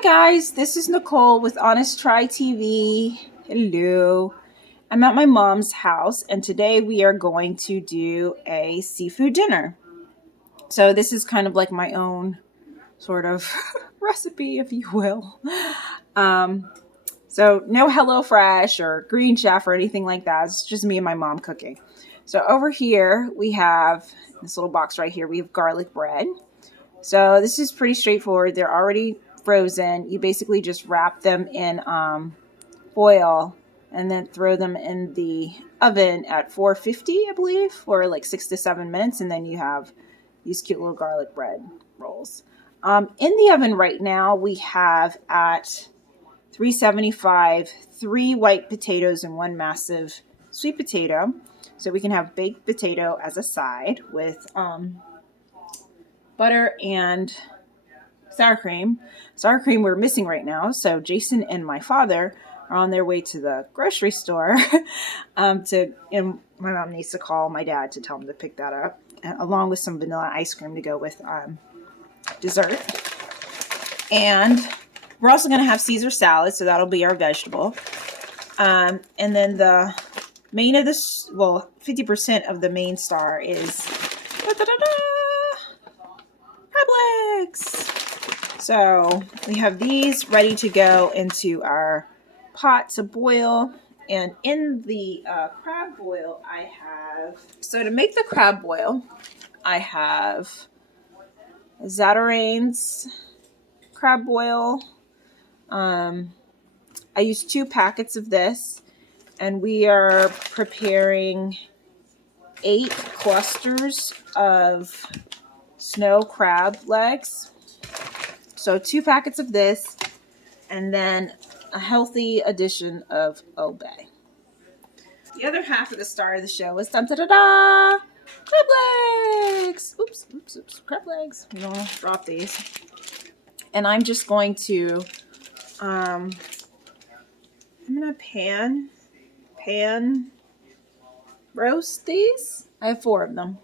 Hi guys, this is Nicole with Honest Try TV. Hello. I'm at my mom's house and today we are going to do a seafood dinner. So this is kind of like my own sort of recipe, if you will. So no HelloFresh or Green Chef or anything like that. It's just me and my mom cooking. So over here we have this little box right here. We have garlic bread. So this is pretty straightforward. They're already frozen. You basically just wrap them in foil and then throw them in the oven at 450, I believe, for like 6 to 7 minutes. And then you have these cute little garlic bread rolls. In the oven right now, we have at 375, 3 white potatoes and 1 massive sweet potato. So we can have baked potato as a side with butter and sour cream. Sour cream we're missing right now. So Jason and my father are on their way to the grocery store and my mom needs to call my dad to tell him to pick that up, along with some vanilla ice cream to go with dessert. And we're also going to have Caesar salad, so that'll be our vegetable. And then the main of this, 50% of the main star is crab legs. So we have these ready to go into our pot to boil. And in the crab boil, so to make the crab boil, I have Zatarain's crab boil. I use 2 packets of this, and we are preparing 8 clusters of snow crab legs. So 2 packets of this, and then a healthy addition of Old Bay. The other half of the star of the show is crab legs. Oops, crab legs. We don't want to drop these. And I'm just going to, I'm going to pan roast these. I have 4 of them.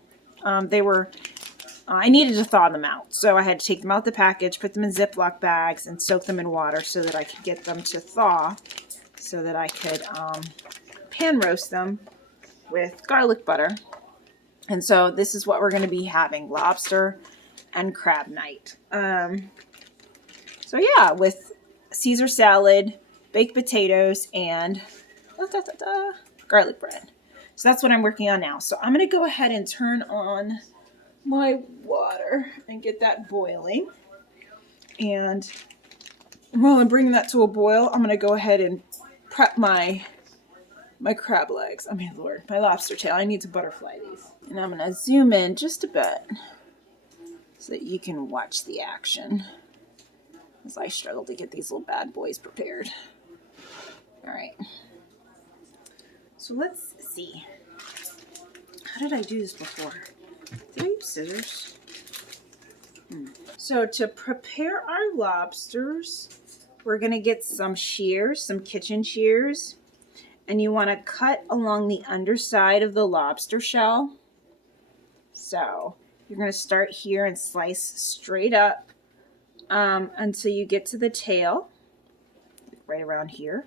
I needed to thaw them out, so I had to take them out the package, put them in Ziploc bags, and soak them in water so that I could get them to thaw, so that I could pan roast them with garlic butter. And so this is what we're going to be having, lobster and crab night. So yeah, with Caesar salad, baked potatoes, and garlic bread. So that's what I'm working on now. So I'm going to go ahead and turn on my water and get that boiling. And while I'm bringing that to a boil, I'm going to go ahead and prep my crab legs. I mean, Lord, my lobster tail. I need to butterfly these. And I'm going to zoom in just a bit so that you can watch the action as I struggle to get these little bad boys prepared. All right. So let's see. How did I do this before? Did I use scissors? So to prepare our lobsters, we're going to get some shears, some kitchen shears. And you want to cut along the underside of the lobster shell. So you're going to start here and slice straight up until you get to the tail, right around here.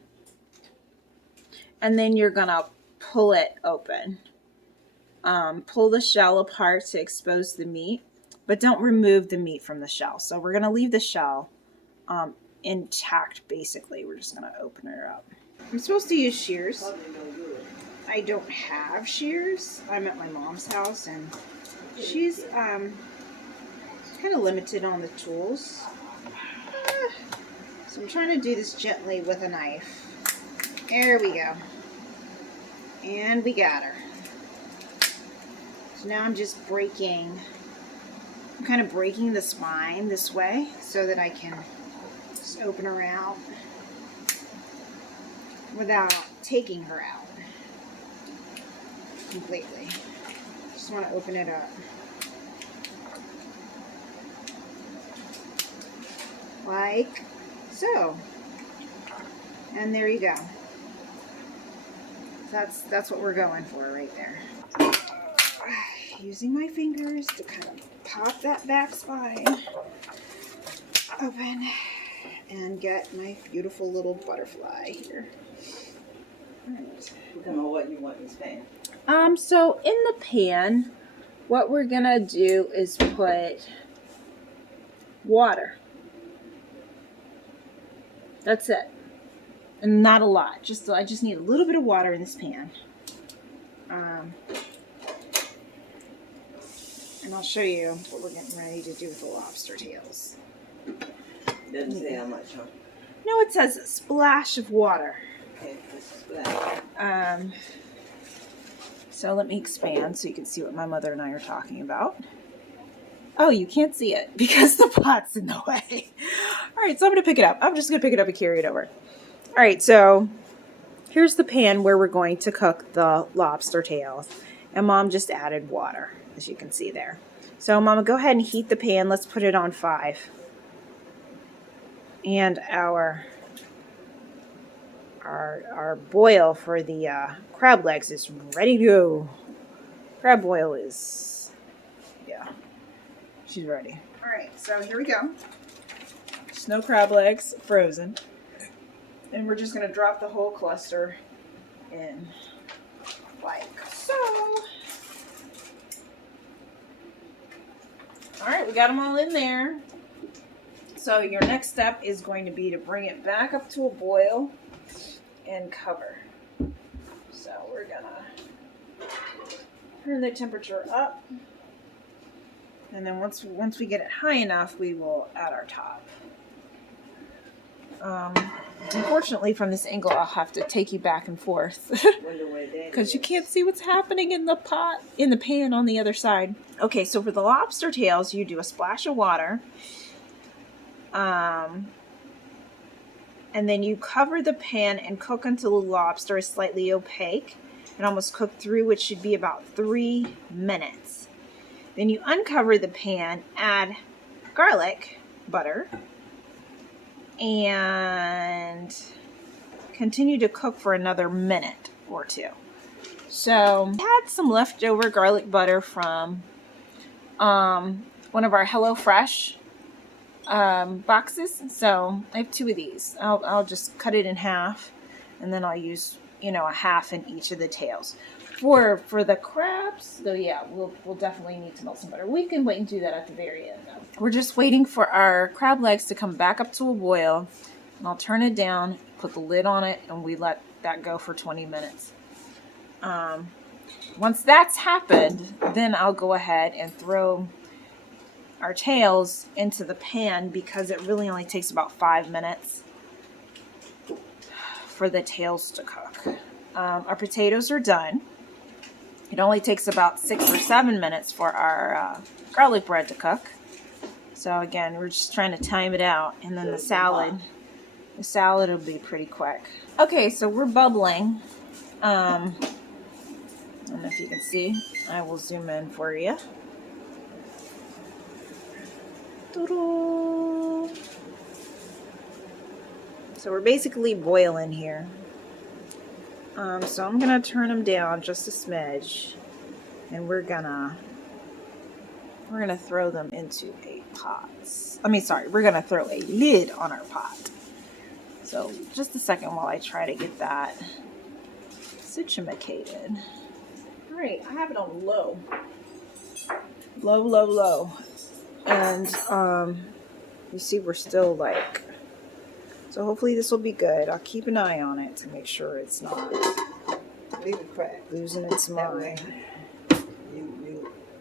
And then you're going to pull it open. Pull the shell apart to expose the meat, but don't remove the meat from the shell. So we're going to leave the shell intact, basically. We're just going to open her up. I'm supposed to use shears. I don't have shears. I'm at my mom's house, and she's kind of limited on the tools. So I'm trying to do this gently with a knife. There we go. And we got her. So now I'm just kind of breaking the spine this way so that I can just open her out without taking her out completely. Just want to open it up. Like so. And there you go. That's what we're going for right there. Using my fingers to kind of pop that back spine open and and get my beautiful little butterfly here. All right. I don't know what you want in this pan. So in the pan, what we're gonna do is put water. That's it. And not a lot. I just need a little bit of water in this pan. And I'll show you what we're getting ready to do with the lobster tails. Doesn't say how much, huh? No, it says a splash of water. Okay, this is black. So let me expand so you can see what my mother and I are talking about. Oh, you can't see it because the pot's in the way. All right, so I'm going to pick it up. I'm just going to pick it up and carry it over. All right, so here's the pan where we're going to cook the lobster tails. And Mom just added water, as you can see there. So Mama, go ahead and heat the pan. Let's put it on 5. And our boil for the crab legs is ready to go. Crab boil is, yeah, she's ready. All right, so here we go. Snow crab legs, frozen. And we're just gonna drop the whole cluster in like so. All right, we got them all in there. So your next step is going to be to bring it back up to a boil and cover. So we're gonna turn the temperature up. And then once we get it high enough, we will add our top. Unfortunately, from this angle, I'll have to take you back and forth because you can't see what's happening in the pan on the other side. Okay, so for the lobster tails, you do a splash of water. And then you cover the pan and cook until the lobster is slightly opaque and almost cooked through, which should be about 3 minutes. Then you uncover the pan, add garlic butter, and continue to cook for another minute or 2. So I had some leftover garlic butter from one of our HelloFresh boxes. So I have 2 of these. I'll just cut it in half, and then I'll use, a half in each of the tails. For the crabs, though, yeah, we'll definitely need to melt some butter. We can wait and do that at the very end, though. We're just waiting for our crab legs to come back up to a boil, and I'll turn it down, put the lid on it, and we let that go for 20 minutes. Once that's happened, then I'll go ahead and throw our tails into the pan because it really only takes about 5 minutes for the tails to cook. Our potatoes are done. It only takes about 6 or 7 minutes for our garlic bread to cook. So again, we're just trying to time it out. And then the salad will be pretty quick. Okay, so we're bubbling. I don't know if you can see. I will zoom in for you. So we're basically boiling here. So I'm gonna turn them down just a smidge, and we're gonna throw them into a pot. We're gonna throw a lid on our pot. So just a second while I try to get that situated. All right, I have it on low, and you see we're still like. So hopefully this will be good. I'll keep an eye on it to make sure it's not losing its mind.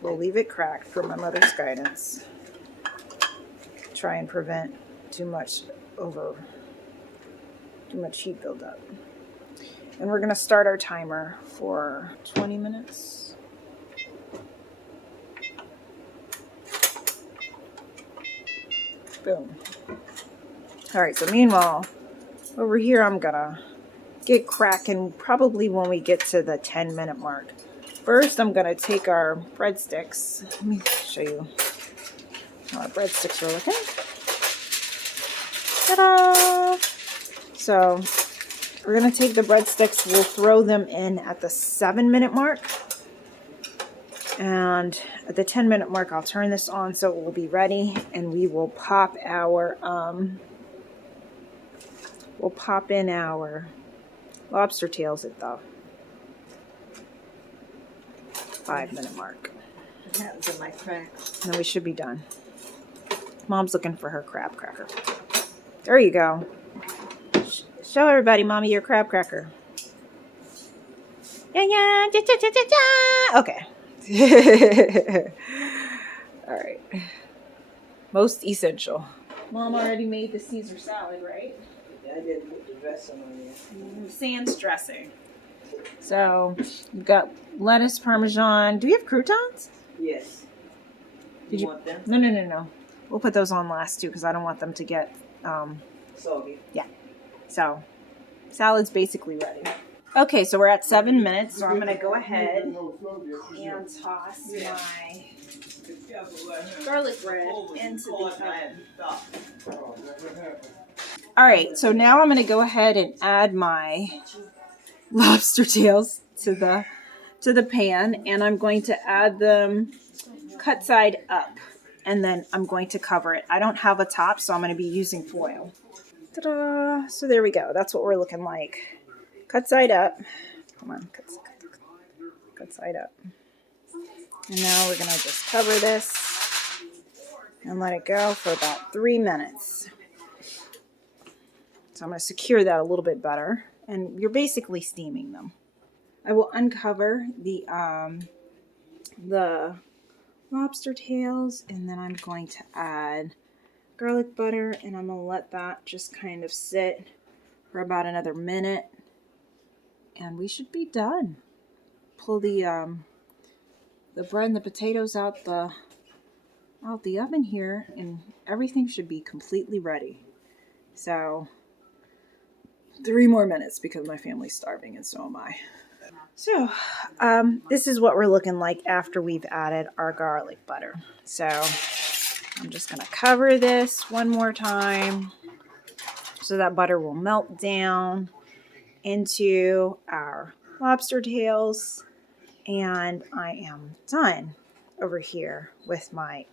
We'll leave it cracked for my mother's guidance. Try and prevent too much heat buildup. And we're going to start our timer for 20 minutes. Boom. All right, so meanwhile, over here I'm gonna get cracking probably when we get to the 10-minute mark. First, I'm gonna take our breadsticks. Let me show you how our breadsticks are looking. Ta-da! So we're gonna take the breadsticks, we'll throw them in at the 7-minute mark. And at the 10-minute mark, I'll turn this on so it will be ready, and we will pop our we'll pop in our lobster tails at the 5-minute mark. That was in my crack. And then we should be done. Mom's looking for her crab cracker. There you go. Show everybody, Mommy, your crab cracker. Yeah, yeah, ja, ja, ja, ja, ja. Okay. All right. Most essential. Mom already made the Caesar salad, right? I didn't put the dressing on there. Sans dressing. So you've got lettuce, Parmesan. Do you have croutons? Yes. Did you want them? No. We'll put those on last too because I don't want them to get Soggy. yeah. So salad's basically ready. Okay, so we're at 7 minutes, so I'm gonna go ahead and toss my garlic bread into the oven. All right, so now I'm gonna go ahead and add my lobster tails to the pan, and I'm going to add them cut side up, and then I'm going to cover it. I don't have a top, so I'm going to be using foil. Ta-da! So there we go. That's what we're looking like. Cut side up. Come on, cut side up. And now we're going to just cover this and let it go for about 3 minutes. So I'm going to secure that a little bit better. And you're basically steaming them. I will uncover the lobster tails, and then I'm going to add garlic butter, and I'm going to let that just kind of sit for about another minute, and we should be done. Pull the bread and the potatoes out the oven here, and everything should be completely ready. So 3 more minutes because my family's starving and so am I. So this is what we're looking like after we've added our garlic butter. So I'm just going to cover this one more time so that butter will melt down into our lobster tails. And I am done over here with my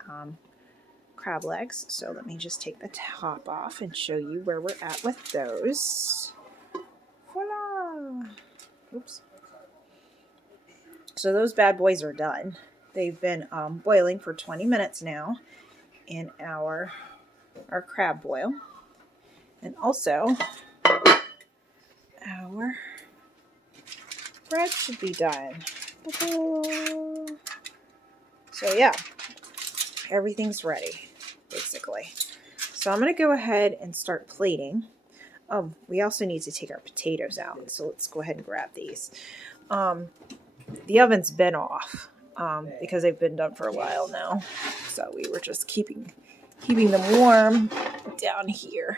crab legs. So let me just take the top off and show you where we're at with those. Voila! Oops. So those bad boys are done. They've been boiling for 20 minutes now in our crab boil. And also, our bread should be done. So yeah, everything's ready, basically. So I'm going to go ahead and start plating. Oh, we also need to take our potatoes out. So let's go ahead and grab these. The oven's been off because they've been done for a while now. So we were just keeping them warm down here.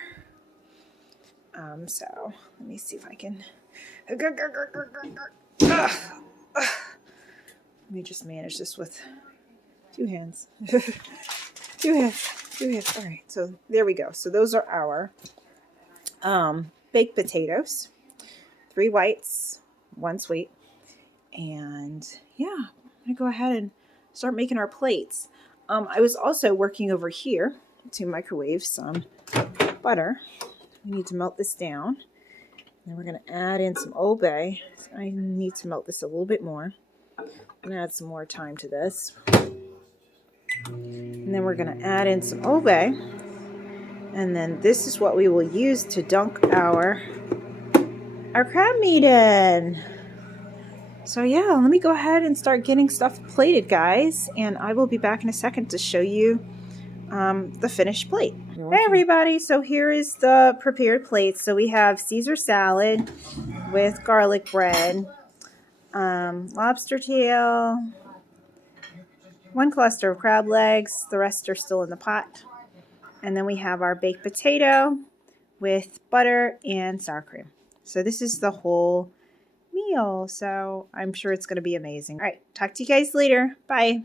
So let me see if I can. Let me just manage this with 2 hands. 2 hands. All right. So there we go. So those are our baked potatoes. 3 whites, 1 sweet. And yeah, I'm going to go ahead and start making our plates. I was also working over here to microwave some butter. We need to melt this down. And we're going to add in some Old Bay. I need to melt this a little bit more. I'm going to add some more time to this. And then we're going to add in some Old Bay. And then this is what we will use to dunk our crab meat in. So yeah, let me go ahead and start getting stuff plated, guys. And I will be back in a second to show you the finished plate. Hey everybody, so here is the prepared plate. So we have Caesar salad with garlic bread, lobster tail, 1 cluster of crab legs, the rest are still in the pot. And then we have our baked potato with butter and sour cream. So this is the whole meal. So I'm sure it's going to be amazing. All right, talk to you guys later. Bye.